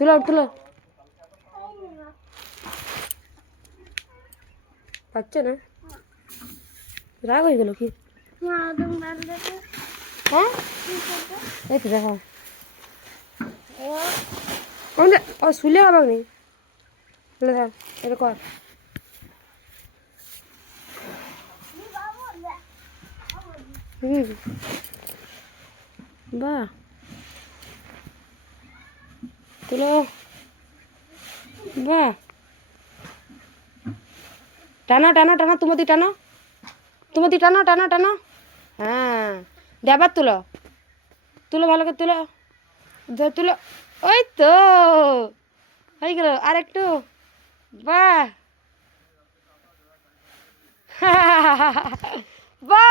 তুলো তুলো পাচ্ছে না রাগ হয়ে গেল কি হ্যাঁ এই তো দেখো ও শুলে হবে নি এটা কর বাহ তুলো বাহ টানা টানা টানা তুমি টানো টানো টানো টানো হ্যাঁ দেবার তুলো তুলো ভালো করে তুলো তুলো ওই তো হয়ে গেল আর একটু বাহ বাহ